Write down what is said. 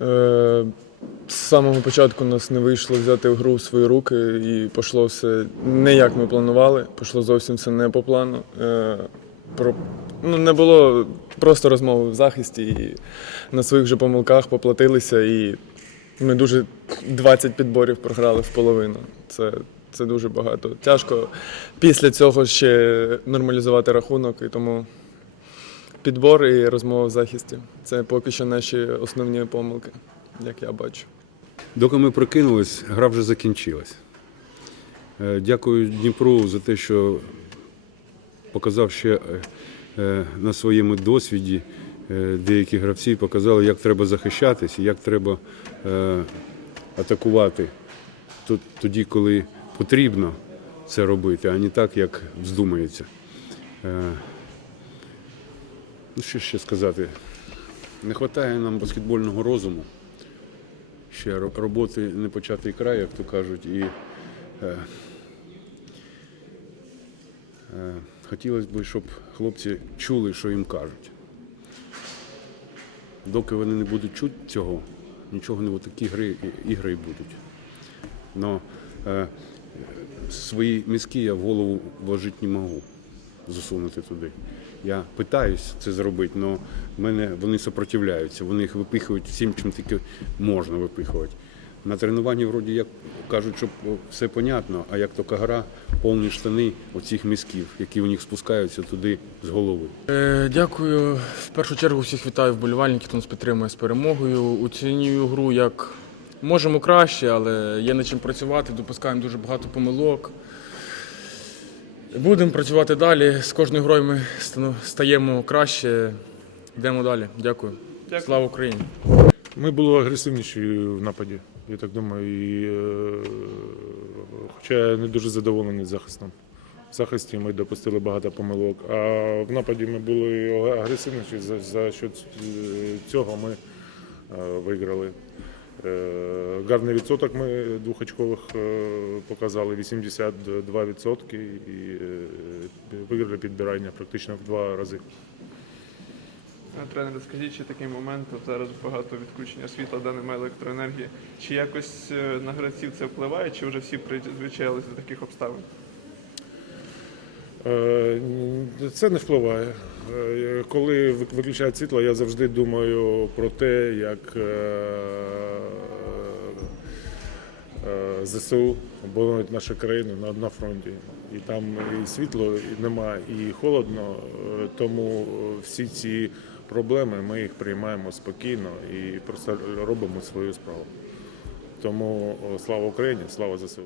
Е, з самого початку нас не вийшло взяти гру в свої руки і пішло все не як ми планували, пішло зовсім все не по плану. Е, про, ну, не було просто розмови в захисті і на своїх же помилках поплатилися. І ми дуже 20 підборів програли в половину. Це, це дуже багато. Тяжко після цього ще нормалізувати рахунок, і тому підбор і розмова в захисті. Це поки що наші основні помилки, як я бачу. Доки ми прокинулись, гра вже закінчилась. Е, Дякую Дніпру за те, що показав ще е, е, на своєму досвіді деякі гравці показали, як треба захищатись, як треба атакувати тоді, коли потрібно це робити, а не так, як вздумається. Ну, що ще сказати? Не вистачає нам баскетбольного розуму ще роботи не початий край, як то кажуть, і е, е, хотілося б, щоб хлопці чули, що їм кажуть. Доки вони не будуть чути цього, нічого не такі гри, ігри будуть. Но е, свої мізки я в голову вложити не можу засунути туди. Я питаюсь це зробити, але в мене вони сопротивляються, вони їх випихують всім, чим тільки можна випихувати. На тренуванні вроді як кажуть, що все понятно, а як тільки гра, повні штани оцих мізків, які у них спускаються туди з голови. Е, Дякую. В першу чергу всіх вітаю вболівальників, хто нас підтримує з перемогою. Оцінюю гру як можемо краще, але є над чим працювати, допускаємо дуже багато помилок. Будемо працювати далі. З кожною грою ми стану- стаємо краще. Йдемо далі. Дякую. Слава Україні! Ми були агресивніші в нападі, я так думаю. І, е, хоча я не дуже задоволений захистом. В захисті ми допустили багато помилок, а в нападі ми були агресивніші. За, е, цього ми е, виграли. Е, Гарний відсоток ми двохочкових е, показали 82% і е, виграли підбирання практично в два рази. Тренер, скажіть, чи такий момент, зараз багато відключення світла, де немає електроенергії, чи якось на гравців це впливає, чи вже всі призвичаїлися до таких обставин? Е, Це не впливає. Е, Коли виключають світло, я завжди думаю про те, як е, ЗСУ оборонить нашу країну на, фронті. І там і світло нема, і холодно, тому всі ці проблеми ми їх приймаємо спокійно і просто робимо свою справу. Тому слава Україні, слава ЗСУ.